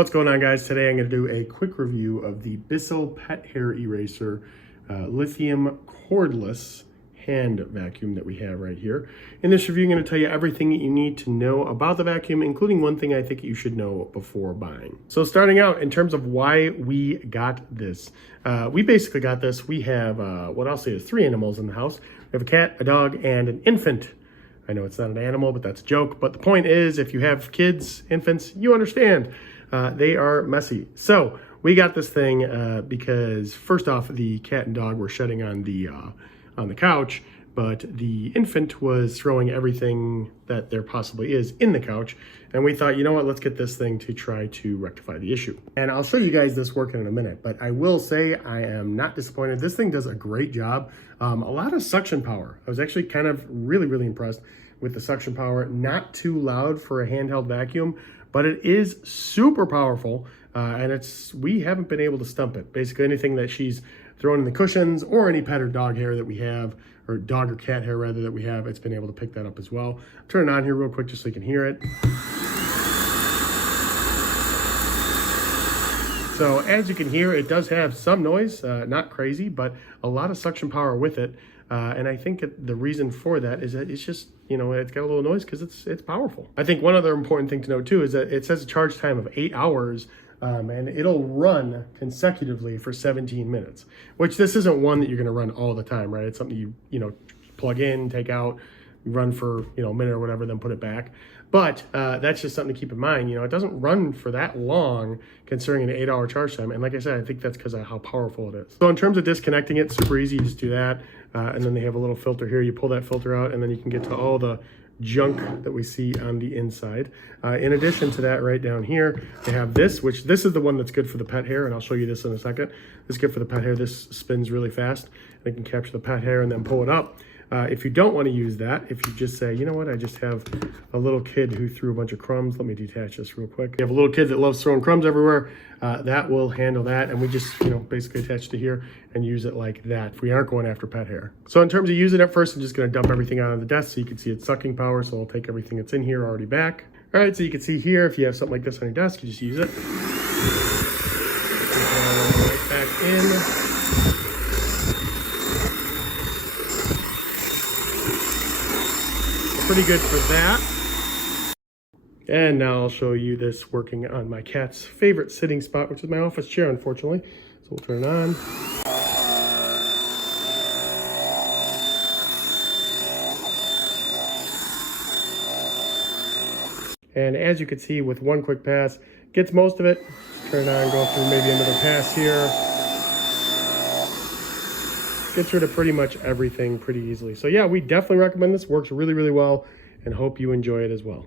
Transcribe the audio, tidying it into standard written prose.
What's going on, guys? Today I'm going to do a quick review of the Bissell Pet Hair Eraser Lithium Cordless hand vacuum that we have right here. In this review, I'm going to tell you everything that you need to know about the vacuum, including one thing I think you should know before buying. So starting out, in terms of why we got this, we basically got this. We have, what I'll say is 3 animals in the house. We have a cat, a dog, and an infant. I know it's not an animal, but that's a joke. But the point is, if you have kids, infants, you understand. They are messy. So we got this thing because first off, the cat and dog were shedding on the couch, but the infant was throwing everything that there possibly is in the couch. And we thought, you know what, let's get this thing to try to rectify the issue. And I'll show you guys this working in a minute, but I will say I am not disappointed. This thing does a great job. A lot of suction power. I was actually kind of really impressed with the suction power. Not too loud for a handheld vacuum, but it is super powerful, and we haven't been able to stump it. Basically anything that she's thrown in the cushions or any pet or dog hair that we have, or dog or cat hair rather that we have, it's been able to pick that up as well. Turn it on here real quick just so you can hear it. So as you can hear, it does have some noise, not crazy, but a lot of suction power with it. And I think the reason for that is that it's just, you know, it's got a little noise because it's powerful. I think one other important thing to note too is that it says a charge time of 8 hours, and it'll run consecutively for 17 minutes, which this isn't one that you're going to run all the time, right? It's something you know, plug in, take out, run for, you know, a minute or whatever, then put it back. But that's just something to keep in mind. You know, it doesn't run for that long considering an 8-hour charge time. And like I said, I think that's because of how powerful it is. So in terms of disconnecting it, super easy. You just do that. And then they have a little filter here. You pull that filter out and then you can get to all the junk that we see on the inside. In addition to that, right down here, they have this, which this is the one that's good for the pet hair. And I'll show you this in a second. This is good for the pet hair. This spins really fast. They can capture the pet hair and then pull it up. If you don't want to use that, if you just say, you know what, I just have a little kid who threw a bunch of crumbs. Let me detach this real quick. You have a little kid that loves throwing crumbs everywhere. That will handle that. And we just, you know, basically attach it to here and use it like that if we aren't going after pet hair. So in terms of using it, first I'm just going to dump everything out on the desk so you can see it's sucking power. So I'll take everything that's in here already back. All right, so you can see here, if you have something like this on your desk, you just use it. Right back in. Pretty good for that. And now I'll show you this working on my cat's favorite sitting spot, which is my office chair, unfortunately. So we'll turn it on. And as you can see, with one quick pass, gets most of it. Just turn it on, go through maybe another pass here. Gets rid of pretty much everything pretty easily. So yeah, we definitely recommend this. Works really well, and hope you enjoy it as well.